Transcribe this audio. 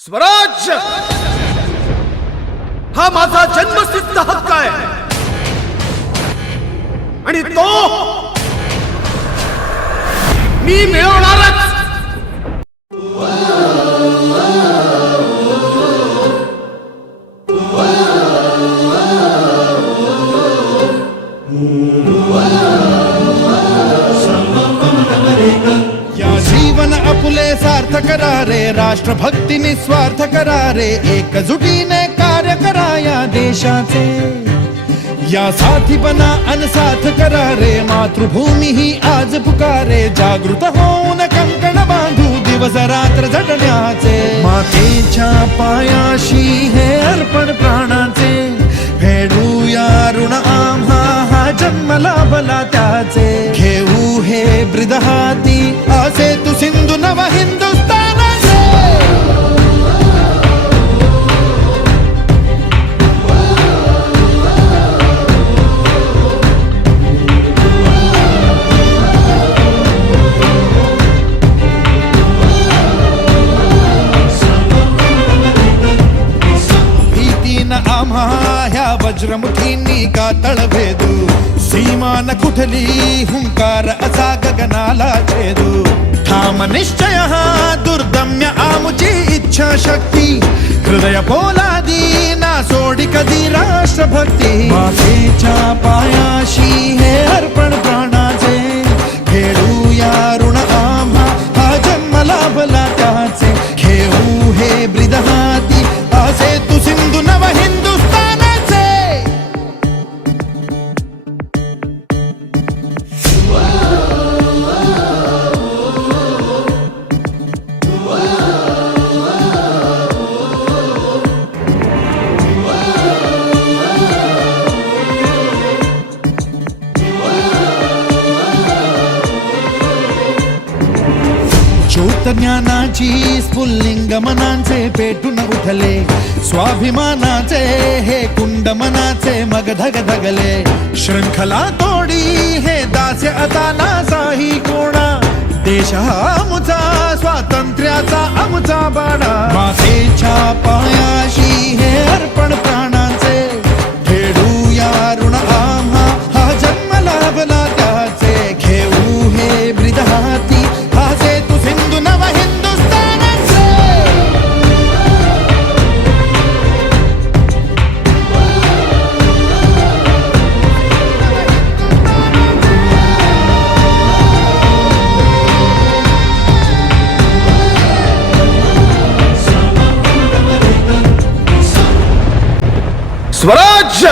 स्वराज्य हा माझा जन्मसिद्ध हक्क आहे आणि तो मी मिळवणारच. या जीवन आपुले सार्थ करा रे, राष्ट्रभक्ती निस्वार्थ करा रे, एकजुटीने कार्य करा या देशाचे. या साथी बना अनसाथ करा रे, मातृभूमी ही आज पुकारे. जागृत होऊन कंकण बांधू दिवस रात्र झटण्याचे. मातेच्या पायाशी हे अर्पण प्राणाचे, फेडूया ऋण आम्हा हा जन्म लाभला त्याचे. घेऊ हे ब्रिद हाती असे तू सिंधू नव हिंदुस्थानाचे. भीतीन आम्हा ह्या वज्रमुठींनी का तळभेदू. सीमान कुठली हुंकार असा गगनाला छेदू. ठाम निश्चय हा दुर्दम्य आमुची इच्छा शक्ती. हृदय पोलादी ना सोडी कधी राष्ट्रभक्ती. मातेच्या पायाशी हे अर्पण प्राणाचे, फेडूया ऋण आम्हा हा जन्म लाभला त्याचे. घेऊ हे ब्रिद हाती असे तू सिंधू नव हिंदुस्थानाचे. ज्योत ज्ञानाची स्फुल्लिंग मनांचे पेटून उठले. स्वाभिमानाचे हे कुंड मनाचे मग धगधगले. शृंखला तोडी हे दास्य आता नासाही कोणा. देश हा आमचा स्वातंत्र्याचा आमचा बाणा. मातेच्या पायाशी हे अर्पण प्राणाचे, फेडूया ऋण आम्हा हा जन्म लाभला त्याचे. घेऊ हे ब्रिद हाती हासे तू सिंधू नव हिंदुस्थानाचे. स्वराज्य